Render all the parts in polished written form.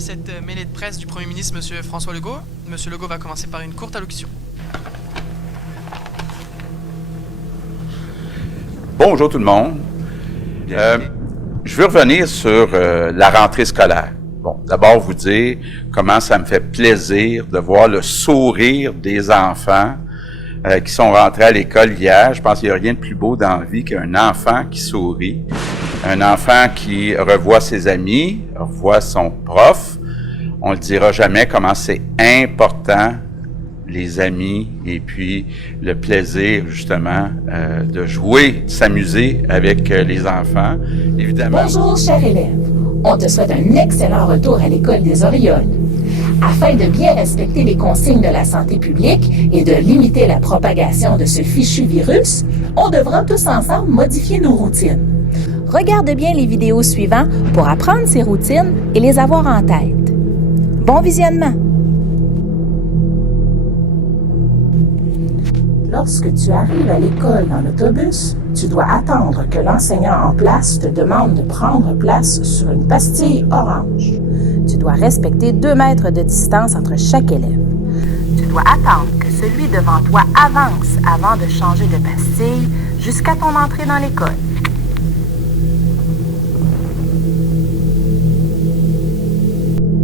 à cette mêlée de presse du Premier ministre, M. François Legault. M. Legault va commencer par une courte allocution. Bonjour tout le monde. Je veux revenir sur la rentrée scolaire. Bon, d'abord vous dire comment ça me fait plaisir de voir le sourire des enfants qui sont rentrés à l'école hier. Je pense qu'il n'y a rien de plus beau dans la vie qu'un enfant qui sourit, un enfant qui revoit ses amis, revoit son prof. On ne le dira jamais comment c'est important, les amis, et puis le plaisir, justement, de jouer, de s'amuser avec les enfants, évidemment. Bonjour, cher élève. On te souhaite un excellent retour à l'école des Orioles. Afin de bien respecter les consignes de la santé publique et de limiter la propagation de ce fichu virus, on devra tous ensemble modifier nos routines. Regarde bien les vidéos suivantes pour apprendre ces routines et les avoir en tête. Bon visionnement! Lorsque tu arrives à l'école dans l'autobus, tu dois attendre que l'enseignant en place te demande de prendre place sur une pastille orange. Tu dois respecter 2 mètres de distance entre chaque élève. Tu dois attendre que celui devant toi avance avant de changer de pastille jusqu'à ton entrée dans l'école.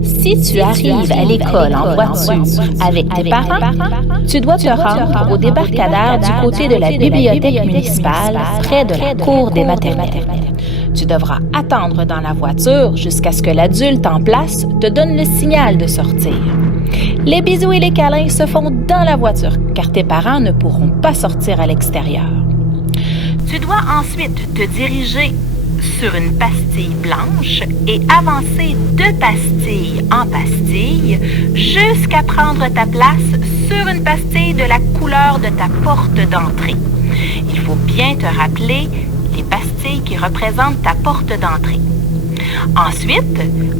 Si tu arrives à l'école en voiture avec tes parents, tu dois te rendre au débarcadère du côté de la bibliothèque municipale, près de la cour des maternelles. Tu devras attendre dans la voiture jusqu'à ce que l'adulte en place te donne le signal de sortir. Les bisous et les câlins se font dans la voiture, car tes parents ne pourront pas sortir à l'extérieur. Tu dois ensuite te diriger sur une pastille blanche et avancer de pastille en pastille jusqu'à prendre ta place sur une pastille de la couleur de ta porte d'entrée. Il faut bien te rappeler les pastilles qui représentent ta porte d'entrée. Ensuite,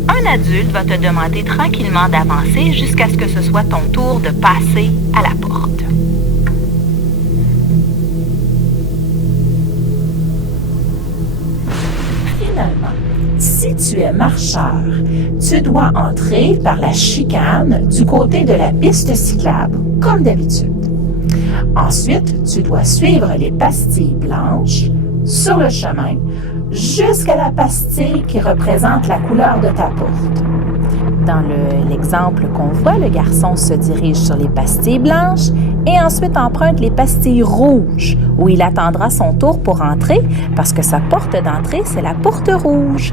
un adulte va te demander tranquillement d'avancer jusqu'à ce que ce soit ton tour de passer à la porte. Si tu es marcheur, tu dois entrer par la chicane du côté de la piste cyclable, comme d'habitude. Ensuite, tu dois suivre les pastilles blanches sur le chemin jusqu'à la pastille qui représente la couleur de ta porte. Dans l'exemple qu'on voit, le garçon se dirige sur les pastilles blanches et ensuite emprunte les pastilles rouges, où il attendra son tour pour entrer parce que sa porte d'entrée, c'est la porte rouge.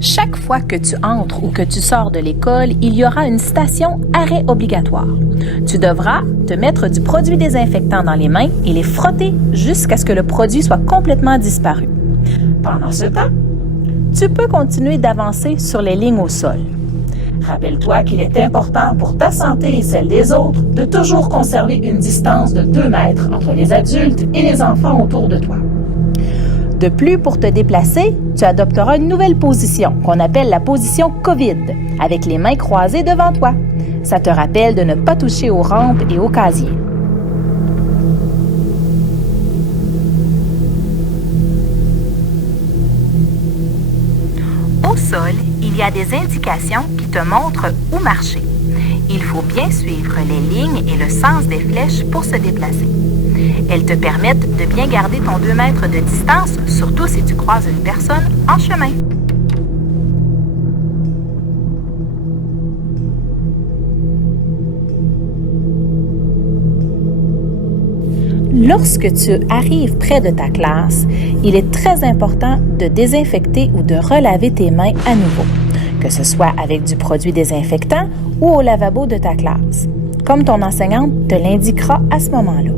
Chaque fois que tu entres ou que tu sors de l'école, il y aura une station arrêt obligatoire. Tu devras te mettre du produit désinfectant dans les mains et les frotter jusqu'à ce que le produit soit complètement disparu. Pendant ce temps, tu peux continuer d'avancer sur les lignes au sol. Rappelle-toi qu'il est important pour ta santé et celle des autres de toujours conserver une distance de 2 mètres entre les adultes et les enfants autour de toi. De plus, pour te déplacer, tu adopteras une nouvelle position qu'on appelle la position COVID, avec les mains croisées devant toi. Ça te rappelle de ne pas toucher aux rampes et aux casiers. Au sol, il y a des indications qui te montrent où marcher. Il faut bien suivre les lignes et le sens des flèches pour se déplacer. Elles te permettent de bien garder ton 2 mètres de distance, surtout si tu croises une personne en chemin. Lorsque tu arrives près de ta classe, il est très important de désinfecter ou de relaver tes mains à nouveau, que ce soit avec du produit désinfectant ou au lavabo de ta classe, comme ton enseignante te l'indiquera à ce moment-là.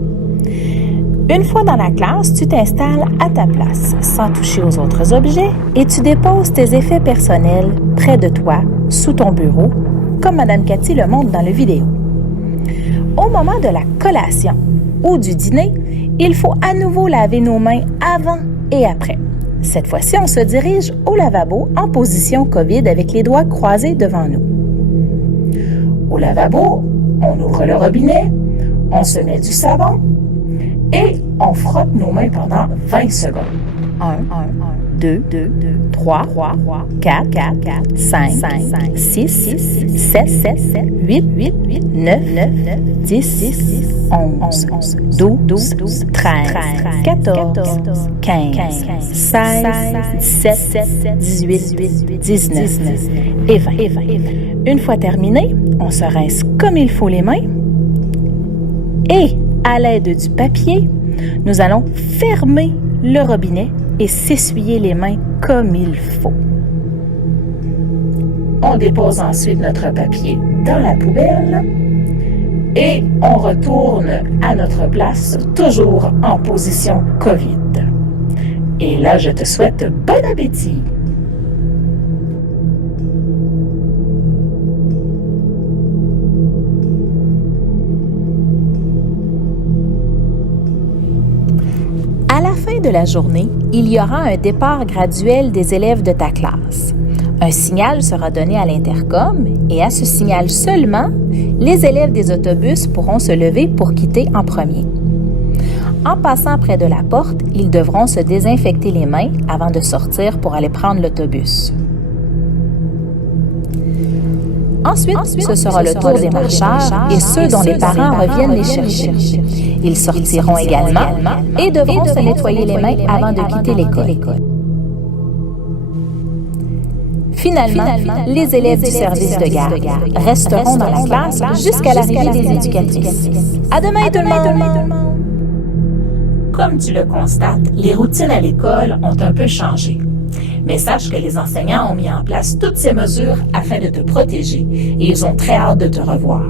Une fois dans la classe, tu t'installes à ta place, sans toucher aux autres objets, et tu déposes tes effets personnels près de toi, sous ton bureau, comme Mme Cathy le montre dans la vidéo. Au moment de la collation ou du dîner, il faut à nouveau laver nos mains avant et après. Cette fois-ci, on se dirige au lavabo en position COVID avec les doigts croisés devant nous. Au lavabo, on ouvre le robinet, on se met du savon et on frotte nos mains pendant 20 secondes. 1, 2, 3, 4, 5, 6, 7, 8, 9, 10, 11, 12, 13, 14, 15, 16, 17, 18, 19 et 20. Une fois terminé, on se rince comme il faut les mains et, à l'aide du papier, nous allons fermer le robinet et s'essuyer les mains comme il faut. On dépose ensuite notre papier dans la poubelle et on retourne à notre place, toujours en position COVID. Et là, je te souhaite bon appétit! À la fin de la journée, il y aura un départ graduel des élèves de ta classe. Un signal sera donné à l'intercom et à ce signal seulement, les élèves des autobus pourront se lever pour quitter en premier. En passant près de la porte, ils devront se désinfecter les mains avant de sortir pour aller prendre l'autobus. Ensuite, ce sera le tour des marcheurs et ceux dont les parents reviennent les chercher. Ils sortiront également et devront se nettoyer les mains avant de quitter l'école. Finalement, les élèves du service de garde resteront dans la classe jusqu'à l'arrivée des éducatrices. À demain tout le monde! Comme tu le constates, les routines à l'école ont un peu changé. Mais sache que les enseignants ont mis en place toutes ces mesures afin de te protéger et ils ont très hâte de te revoir.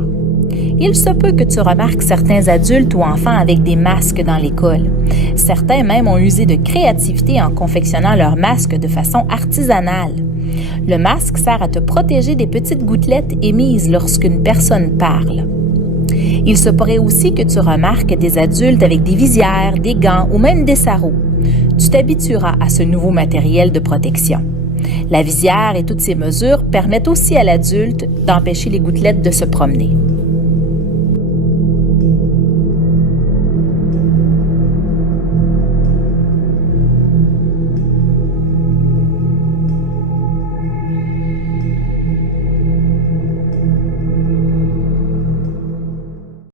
Il se peut que tu remarques certains adultes ou enfants avec des masques dans l'école. Certains même ont usé de créativité en confectionnant leurs masques de façon artisanale. Le masque sert à te protéger des petites gouttelettes émises lorsqu'une personne parle. Il se pourrait aussi que tu remarques des adultes avec des visières, des gants ou même des sarraux. Tu t'habitueras à ce nouveau matériel de protection. La visière et toutes ces mesures permettent aussi à l'adulte d'empêcher les gouttelettes de se promener.